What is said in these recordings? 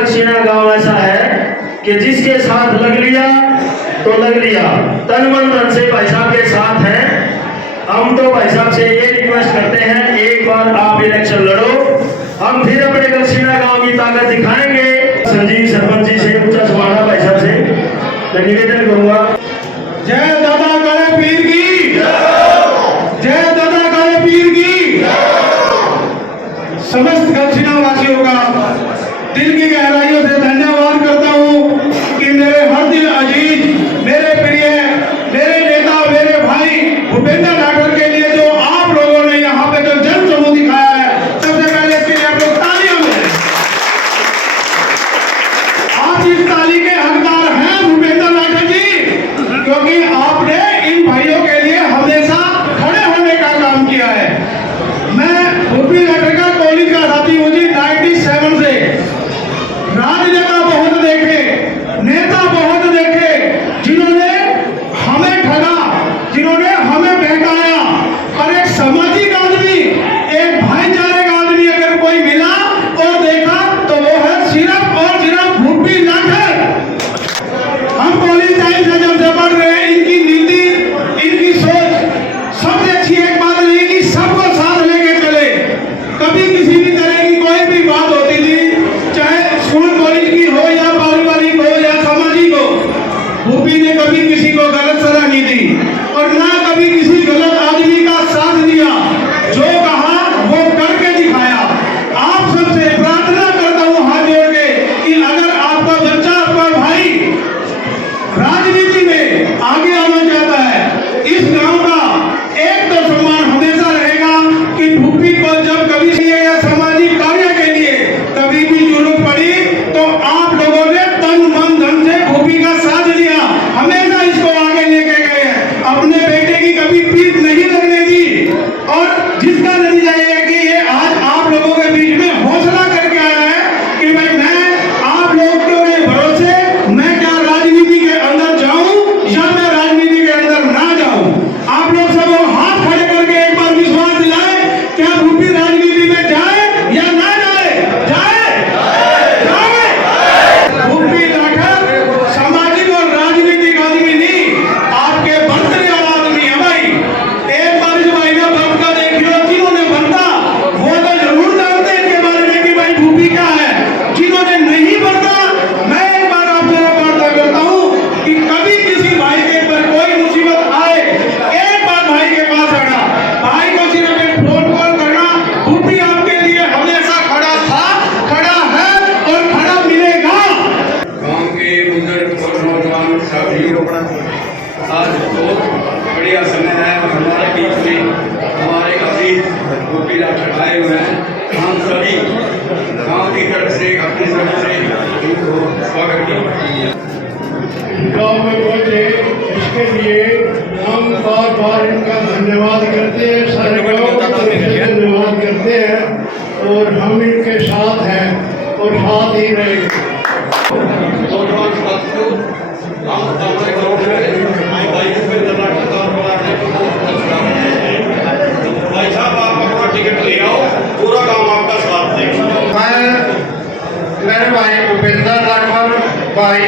कलसीना गांव ऐसा है कि जिसके साथ लग लिया तो लग लिया, तन मन धन से भाई साहब के साथ हैं। हम तो भाई साहब से ये रिक्वेस्ट करते हैं, एक बार आप इलेक्शन लड़ो, हम फिर अपने कलसीना गांव की ताकत दिखाएंगे। संजीव सरपंच जी से ऊंचा समाना भाई साहब से मैं निवेदन करूंगा। जय दादा काले पीर की, जय दादा काले पीर की। समस्त कलसीना वासियों का दिल की गहराइयों से धन्यवाद करता हूँ कि मेरे हर दिल अजीज, मेरे प्रिय, मेरे नेता, मेरे भाई भूपेंद्र लाठर के लिए जो आप लोगों ने यहाँ पे जो जन समूह दिखाया है, सबसे पहले इसके लिए आप लोग तालियां बजाएं। आप इस ताली के हकदार हैं भूपेंद्र लाठर जी, क्योंकि आपने इन भाइयों के लिए हमेशा खड़े होने का काम किया है। मैं भूपेंद्र लाठर का कॉलेज का साथी हूँ जी 97 से। राजनेता बहुत देखे, नेता बहुत देखे, जिन्होंने हमें ठगा, जिन्होंने हमें बहकाया, और एक सामाजिक आदमी, एक भाईचारे का आदमी अगर कोई मिला और देखा तो वो है सिर्फ और सिर्फ भूपेंद्र लाठर। हम कॉलेज टाइम से जब से पढ़ रहे हैं, इनकी नीति, इनकी सोच सबसे अच्छी एक बात है कि सबको साथ लेके चले। कभी किसी भी तरह की कोई भी बात होती थी, चाहे स्कूल कॉलेज की हो या पारिवारिक हो या सामाजिक हो, भूपी ने कभी किसी को गलत सलाह नहीं दी और ना कभी किसी गलत आदमी का साथ दिया। जो कहा वो करके दिखाया। आप सबसे प्रार्थना करता हूँ हाथ जोड़ के कि अगर आपका बच्चा, आपका भाई राजनीति में आगे आना चाहता है, इस गांव का एक तो सम्मान हमेशा रहेगा कि भूपी को जब कभी या सामाजिक कार्य के लिए कभी भी जरूरत पड़ी तो आप लोगों ने तन मन धन से भूपी का साथ दिया, हमेशा इसको आगे लेके गए हैं, अपने बेटे की कभी पीठ नहीं लगने दी। और जिसका नतीजा ये है कि ये आज आप लोगों के बीच में हौसला करके आया है कि भाई मैं आप लोगों के भरोसे मैं क्या राजनीति के अंदर जाऊं या मैं राजनीति के अंदर ना जाऊं। आप लोग सब हाथ खड़े करके एक बार विश्वास दिलाएं, क्या भूपी राजनीति में जाए या ना जाए? जाए, जाए। भूपी लाठर सामाजिक और राजनीतिक आदमी नहीं, आपके बंधने वाला आदमी है भाई। एक बार इस भाई ने बंद का देखियो, जिन्होंने बंधा वो तो जरूर जानते हैं इनके बारे में कि भाई भूपी क्या है। जिन्होंने नहीं बंधा, मैं एक बार आपसे वार्ता करता हूँ कि कभी किसी भाई के ऊपर कोई मुसीबत आए, एक बार भाई के पास आना, भाई को सिर्फ एक फोन कॉल करना। भूपी आपके लिए हमेशा खड़ा था, खड़ा है और खड़ा मिलेगा। गांव के बुजुर्ग और नौजवान साथियों, आज बहुत बढ़िया समय है और हमारे बीच में हमारे अजीज भूपी लाठर आए हुए हैं। हम सभी गांव की तरफ से अपनी तरफ से इनको स्वागत करते हैं। गांव में पहुंचे इसके लिए हम बार बार इनका धन्यवाद करते हैं, सारे गांव की तरफ से धन्यवाद करते हैं और हम इनके साथ हैं और साथ ही रहेंगे। नौजवान साथियों, हम हमारे गांव में भाई भूपेंद्र लाठर का भाई साहब आप अपना टिकट ले आओ, पूरा गांव आपका साथ देगा। मेरे भाई भूपेंद्र लाठर भाई,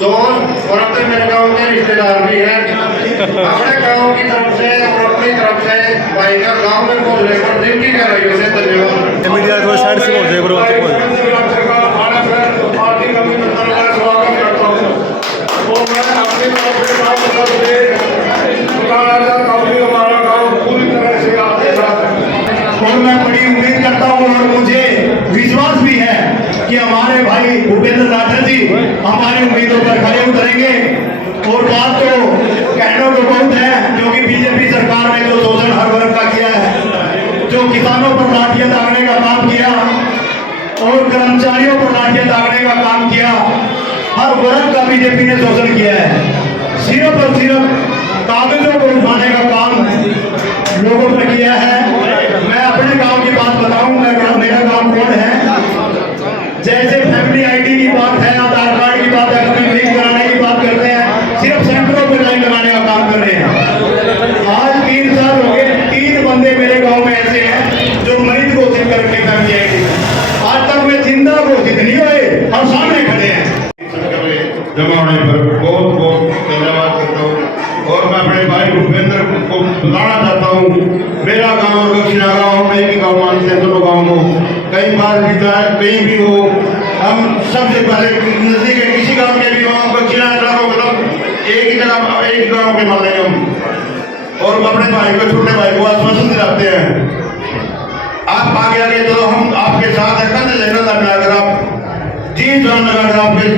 दोस्त और अपने मेरे गांव के रिश्तेदार भी हैं। अपने गांव की तरफ से और अपनी तरफ से भाई का गांव में बोलने पर दिल की गहराइयों से धन्यवाद। मीडिया को साइड से बोल दे करो। हार्दिक अभिनंदन का स्वागत करता हूँ और मैं अपनी तरफ से हमारा गाँव पूरी तरह से आपके साथ है और मैं बड़ी उम्मीद करता हूँ और मुझे विश्वास भी है कि हमारे भाई भूपेंद्र लाठर जी हमारी उम्मीदों पर खरे उतरेंगे। और बात तो कहने को बहुत है, क्योंकि बीजेपी सरकार ने जो शोषण हर वर्ग का किया है, जो किसानों पर लाठियां दागने का काम किया और कर्मचारियों पर लाठियां दागने का काम किया, हर वर्ग का बीजेपी ने शोषण किया है। सिर्फ और सिर्फ कागजों को उठाने का काम लोगों पर किया है। मैं अपने गांव की बात बताऊं, मेरा गांव कौन है। जैसे फैमिली आईडी की बात है, आधार कार्ड की बात है, कभी लिंक कराने की बात करते हैं, सिर्फ सेंटरों पर लाइन लगाने का काम कर रहे हैं। आज 3 साल हो गए, 3 बंदे मेरे गांव में ऐसे हैं जो मरीज घोषित करके फैमिली आईडी, आज तक वे जिंदा घोषित नहीं हुए। हर हम सबसे पहले नजदीक के किसी गांव के भी वहाँ पर चिना मतलब एक ही जगह एक ही गांव के मान लेंगे हम, और अपने भाई को छोटे भाई को आश्वासन दिलाते हैं आप आगे आगे तो हम आपके साथ है, कंधे से कंधा मिलाकर आप जी जान लगाकर आपके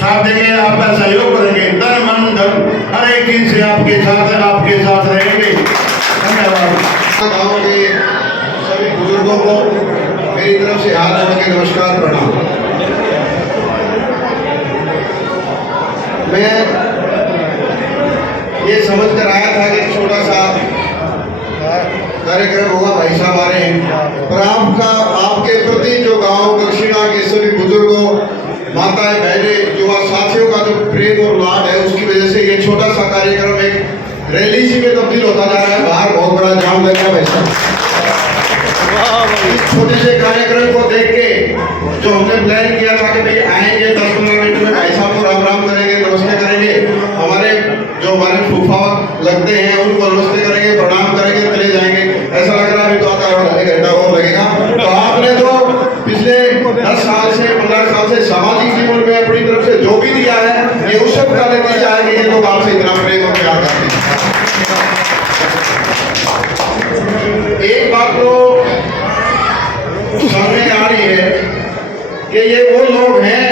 साथ देंगे, आपका सहयोग करेंगे, तन मन धन हर एक चीज से आपके साथ रहेंगे। धन्यवाद। गाँव के सभी बुजुर्गों को मेरी तरफ से हाथ जोड़ के नमस्कार प्रणाम। मैं ये समझ कर आया था कि छोटा सा कार्यक्रम होगा, भाई साहब आ रहे हैं, पर आपके प्रति जो गांव दक्षिणा के सभी बुजुर्गों, माताएं, बहनें, युवा साथियों का जो प्रेम और लाभ है, उसकी वजह से ये छोटा सा कार्यक्रम एक रैली सी में तब्दील होता जा रहा है। बाहर बहुत बड़ा जाम लग रहा है भाई साहब। इस छोटे से कार्यक्रम को देख के जो हमने प्लान किया था कि भाई आएंगे 10-15 मिनट में भाई साहब को राम राम करेंगे, नमस्ते करेंगे, हमारे फूफा लगते हैं उनको नमस्ते करेंगे, प्रणाम करेंगे, चले जाएंगे, ऐसा लग रहा है अभी तो आधा घंटा और लगेगा। तो आपने तो पिछले 10 साल से 15 साल से सामाजिक जीवन में अपनी तरफ से जो भी दिया है, ये उस सब का नतीजा है कि ये लोग आपसे इतना प्रेम और प्यार करते हैं। एक बात तो सामने आ रही है कि ये वो लोग हैं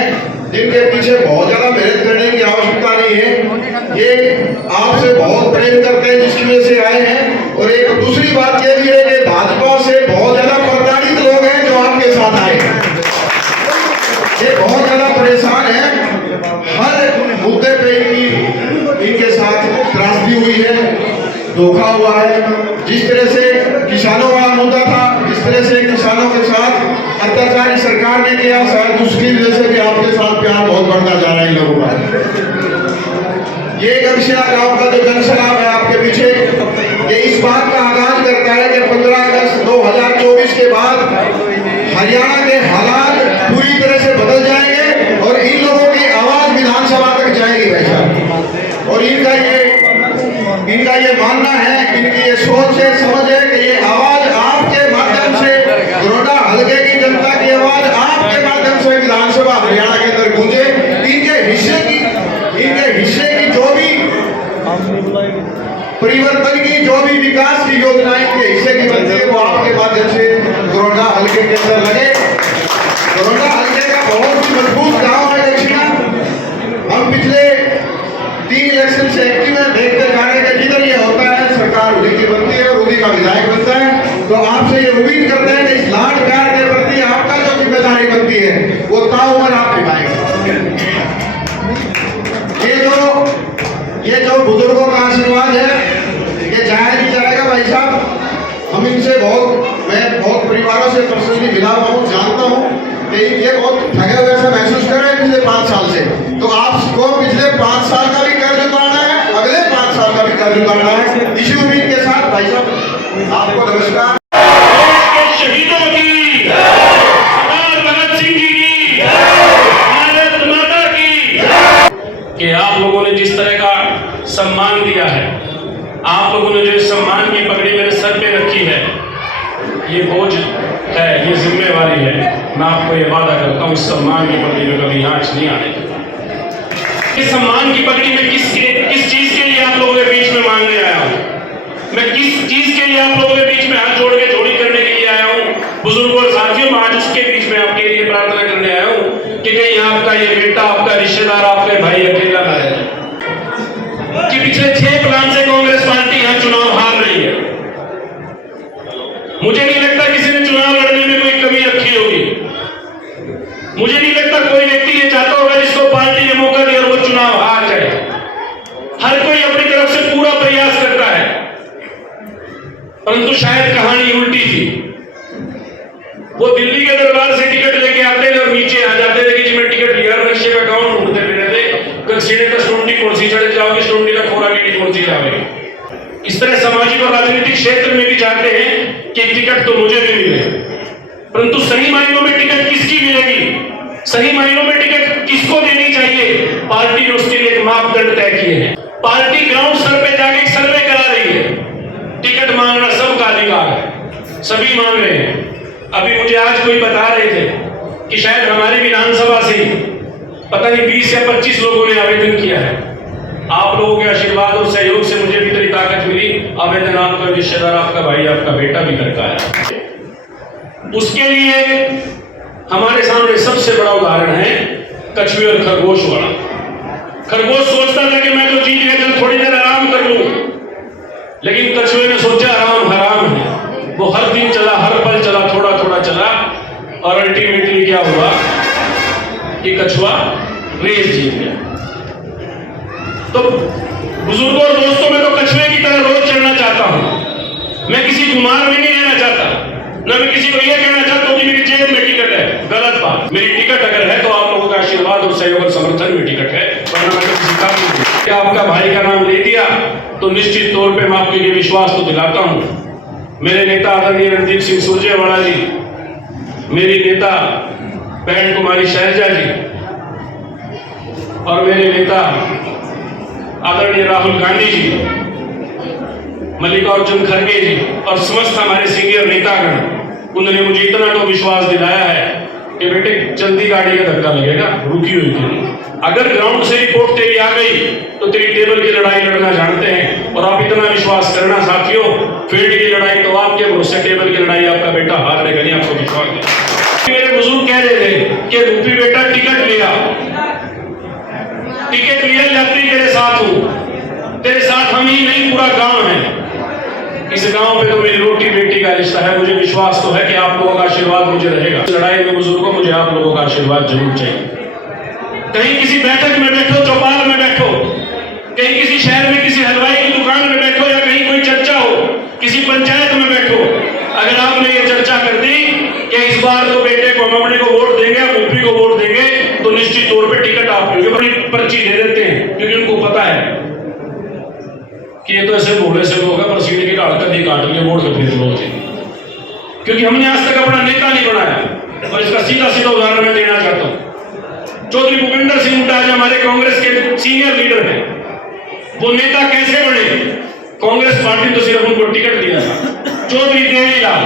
जिनके पीछे बहुत ज्यादा मेहनत करने की आवश्यकता नहीं है, ये आपसे बहुत प्रेम करते हैं जिसकी वजह से आए हैं। और एक दूसरी बात ये भी है कि भाजपा से बहुत ज्यादा प्रताड़ित लोग हैं जो आपके साथ आए, ये बहुत ज्यादा परेशान है, हर मुद्दे पे इनके साथ त्रासदी हुई है, धोखा हुआ है। जिस तरह से किसानों वाला मुद्दा था, जिस तरह से किसानों के साथ अत्याचार सरकार ने किया, शायद उसकी वजह से कि आपके साथ प्यार बहुत बढ़ता जा रहा है इन लोगों का। ये गंशिया गांव का जो जनसलाब है आपके पीछे, ये इस बात का आगाज करता है कि 15 अगस्त 2024 के बाद हरियाणा के हालात पूरी तरह से बदल जाएंगे और इन लोगों की आवाज विधानसभा तक जाएगी भाई साहब। और इनका ये मानना है, इनकी ये सोच है, समझ है कि ये आवाज आपके माध्यम से, बरोदा हलके की जनता की आवाज आपके माध्यम से विधानसभा हरियाणा के अंदर गूंजे। इनके हिस्से की जो भी परिवर्तन की, जो भी विकास की योजनाएं के हिस्से की बनती है, वो आपके माध्यम से बरोदा हलके के अंदर लगे। बरोदा हलके का बहुत ही मजबूत गांव है दक्षिणा। हम पिछले 3 इलेक्शन से एक्टिव में देखते जा रहे हैं कि जिधर ये होता है सरकार उन्हीं की बनती है और उन्हीं का विधायक बनता है। तो आपसे ये उम्मीद करते हैं कि इस लाड प्यार के प्रति आपका जो जिम्मेदारी बनती है वो ताउम्र आप निभाएंगे। ये जो बुजुर्गों का आशीर्वाद है ये जाया नहीं जाएगा भाई साहब। हम इनसे मैं बहुत परिवारों से पर्सनली मिला हुआ हूँ, जानता हूँ कि ये बहुत ठगे हुए से महसूस कर रहे हैं पिछले 5 साल से। तो आपको पिछले 5 साल का भी कर्ज उतारना है, अगले 5 साल का भी कर्ज उतारना है। इसी उम्मीद के साथ भाई साहब आपको नमस्कार। शहीदों की, सरदार भगत सिंह जी की, भारत माता की। कि आप लोगों ने जिस तरह का सम्मान दिया है, आप लोगों ने जो सम्मान की पगड़ी मेरे सर पे रखी है, ये बोझ है, ये जिम्मेवारी है। मैं आपको ये वादा करता हूँ इस सम्मान की पगड़ी में कभी आंच नहीं आने देगा। इस सम्मान की पगड़ी में किस चीज के लिए आप लोगों के बीच में मांगने आया हूँ, मैं किस चीज के लिए आप लोगों के बीच में हाथ जोड़ के जोड़ी करने के लिए आया हूँ बुजुर्गों और साथियों, मैं आज उसके बीच में आपके लिए प्रार्थना करने आया हूँ कि कहीं आपका ये बेटा, आपका रिश्तेदार, आपके भाई अकेला ना रह जाए। कि पिछले 6 प्लान से कांग्रेस पार्टी यहाँ चुनाव हार रही है। मुझे नहीं लगता किसी ने चुनाव लड़ने में कोई कमी रखी होगी। मुझे नहीं लगता कोई व्यक्ति ये चाहता होगा जिसको पार्टी ने मौका दिया और वो चुनाव हार जाए। हर कोई अपनी तरफ से पूरा प्रयास करता है, परंतु शायद कहानी उल्टी थी। वो दिल्ली के दरबार से टिकट लेके आते थे और नीचे आ जाते थे कि जी मैं टिकट लिया, नक्शे का अकाउंट ढूंढते फिर रहे थे, कल सीढ़े का स्टूडेंट कुर्सी चढ़े जाओगे, स्टूडेंट का खोरा की कुर्सी जाओगे। इस तरह सामाजिक और राजनीतिक क्षेत्र में भी चाहते हैं कि टिकट तो मुझे भी मिले, परंतु सही मायनों में टिकट किसकी मिलेगी, सही मायनों में टिकट किसको देनी चाहिए, पार्टी ने उसके लिए एक मापदंड तय किए हैं। पार्टी ग्राउंड स्तर पे जाके एक सर्वे करा रही है। टिकट मांगना सबका अधिकार है, सभी मांग रहे हैं। अभी मुझे आज कोई बता रहे थे कि शायद हमारी विधानसभा से पता नहीं 20 या 25 लोगों ने आवेदन किया है। आप लोगों के आशीर्वाद और सहयोग से मुझे भी इतनी ताकत मिली। आवेदन आपका रिश्तेदार, आपका भाई, आपका बेटा भी करता है। उसके लिए हमारे सामने सबसे बड़ा उदाहरण है कछुए और खरगोश वाला। खरगोश सोचता था कि मैं तो जीत गया, चल थोड़ी देर आराम कर लूं, लेकिन कछुए ने सोचा आराम हराम है। वो हर दिन चला, हर पल चला, थोड़ा थोड़ा चला, और अल्टीमेटली क्या हुआ कि कछुआ रेस जीत गया। तो बुजुर्गों और दोस्तों, मैं तो कछुए की तरह रोज चढ़ना चाहता हूं। मैं किसी गुमार में नहीं रहना चाहता, ना मैं किसी को यह कहना चाहता हूं कि मेरी जेब में टिकट है। गलत बात। मेरी टिकट अगर है तो आप लोगों का आशीर्वाद और सहयोग और समर्थन में टिकट है, वरना मैं तो किसी काम नहीं। क्या आपका भाई का नाम ले दिया तो निश्चित तौर पे मैं आपके लिए विश्वास तो दिलाता हूं। मेरे नेता आदरणीय रणदीप सिंह सुरजेवाला जी, मेरी नेता बहन कुमारी शैलजा जी, और मेरे नेता आदरणीय राहुल गांधी जी, मल्लिकार्जुन खड़गे जी और समस्त हमारे सीनियर नेतागण, उन्होंने मुझे इतना तो विश्वास दिलाया है कि बेटे चलती गाड़ी का धक्का लगेगा, रुकी हुई थी। अगर ग्राउंड से रिपोर्ट तेरी आ गई तो तेरी टेबल की लड़ाई लड़ना जानते हैं। और आप इतना विश्वास करना साथियों, फील्ड की लड़ाई तो आपके भरोसे, टेबल की लड़ाई आपका बेटा हार लेगा, नहीं आपको विश्वास है। मेरे बुजुर्ग कह रहे थे कि रूपी बेटा टिकट लिया, टिकट लिया, यात्री तेरे साथ हूं, तेरे साथ हम ही नहीं पूरा गांव है। इस गांव पे तो मेरी रोटी बेटी का रिश्ता है। मुझे विश्वास तो है कि आप लोगों का आशीर्वाद मुझे रहेगा। लड़ाई में बुजुर्गों, मुझे आप लोगों का आशीर्वाद जरूर चाहिए। कहीं किसी बैठक में बैठो, चौपाल में बैठो, कहीं किसी शहर में किसी हलवाई की दुकान में बैठो, या कहीं कोई चर्चा हो, किसी पंचायत में बैठो, अगर आपने ये चर्चा कर दी कि इस बार तो बेटे को, हम अपने को वोट देंगे, यूपी को वोट देंगे, तो निश्चित तौर पे टिकट आप लोगे। बड़ी पर्ची दे देते हैं क्योंकि उनको पता है कि ये तो ऐसे भोले से लोग हैं, पर सीढ़ी की ढाल कभी काट लिए वोट के फिर लोग, क्योंकि हमने आज तक अपना नेता नहीं बनाया। और इसका सीधा सीधा उदाहरण मैं देना चाहता हूँ। चौधरी भूपेंद्र सिंह हुड्डा आज हमारे कांग्रेस के सीनियर लीडर हैं। वो नेता कैसे बने? कांग्रेस पार्टी तो सिर्फ उनको टिकट दिया था। चौधरी देवीलाल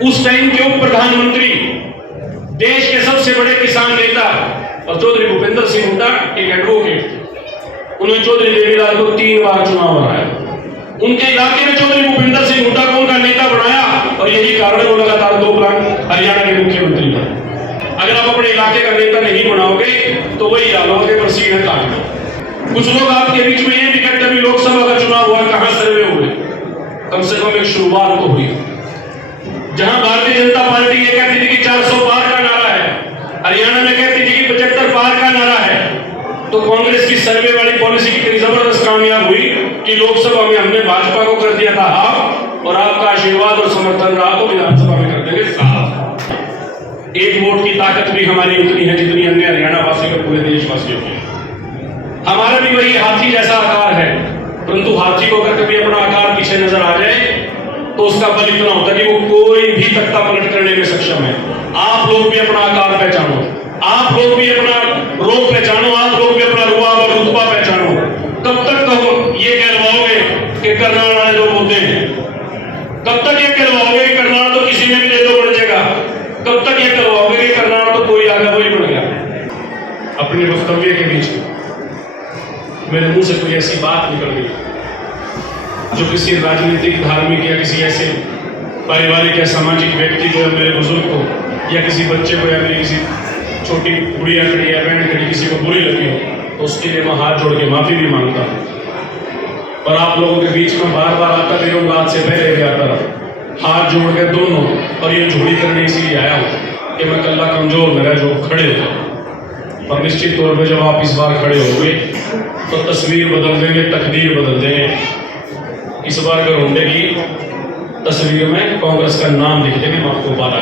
उस टाइम के उप प्रधानमंत्री, देश के सबसे बड़े किसान नेता, और चौधरी भूपेंद्र सिंह हुड्डा एक एडवोकेट थे। उन्होंने चौधरी देवीलाल को 3 बार चुनाव हराया। उनके इलाके में चौधरी भूपेंद्र सिंह हुड्डा को उनका नेता बनाया, और यही कारण है वो लगातार 2 बार हरियाणा के मुख्यमंत्री बने। अगर आप अपने इलाके का नेता नहीं बनाओगे तो वही हाल होगे, पर सीधे काट लो। कुछ लोग आपके बीच में ये भी कहते हैं लोकसभा का चुनाव हुआ, कहां सर्वे हुए? कम से कम एक शुरुआत तो हुई। जहां भारतीय जनता पार्टी ये कहती थी कि 400 पार का नारा है, हरियाणा में कहती थी कि 75 पार का नारा है, तो कांग्रेस की सर्वे वाली पॉलिसी कितनी जबरदस्त कामयाब हुई कि लोकसभा में हमने भाजपा को कर दिया था हाफ, और आपका आशीर्वाद और समर्थन रहा तो विधानसभा में कर देंगे साफ। एक वोट की ताकत भी हमारी उतनी है जितनी अन्य हरियाणा वासियों और पूरे देशवासियों की। हमारा भी वही हाथी जैसा आकार है, परंतु हाथी को अगर कभी अपना आकार पीछे नजर आ जाए तो उसका बल इतना होता है कि वो कोई भी तख्ता पलट करने में सक्षम है। आप लोग भी अपना आकार पहचानो, आप लोग भी अपना रोग पहचानो, आप लोग भी अपना रुआब और रुतबा पहचानो। कब तक कहो ये कहलवाओगे कि करनाल वाले लोग होते हैं? कब तक ये कहलवाओगे कि करनाल तो किसी में भी ले लो बढ़ जाएगा? कब तक ये करवाओगे कि करनाल तो कोई आगे वही बढ़ गया? अपने वक्तव्य के बीच मेरे मुंह से कोई ऐसी बात निकल गई जो किसी राजनीतिक, धार्मिक या किसी ऐसे पारिवारिक या सामाजिक व्यक्ति को, या मेरे बुजुर्ग को, या किसी बच्चे को, या मेरी किसी छोटी गुड़िया खड़ी या बहन खड़ी किसी को बुरी लगी हो, तो उसके लिए मैं हाथ जोड़ के माफी भी मांगता हूँ। और आप लोगों के बीच में बार बार आता भी रहूँगा, आज से पहले भी आता रहा, हाथ जोड़ के दोनों। और ये झोड़ी करने इसीलिए आया हूँ कि मैं कल्ला कमजोर मेरा जो खड़े हो। और निश्चित तौर पर जब आप इस बार खड़े होंगे तो तस्वीर बदल देंगे, तकदीर बदल देंगे। इस बार अगर होंगे की तस्वीर में कांग्रेस का नाम लिख देंगे, मैं आपको बात आ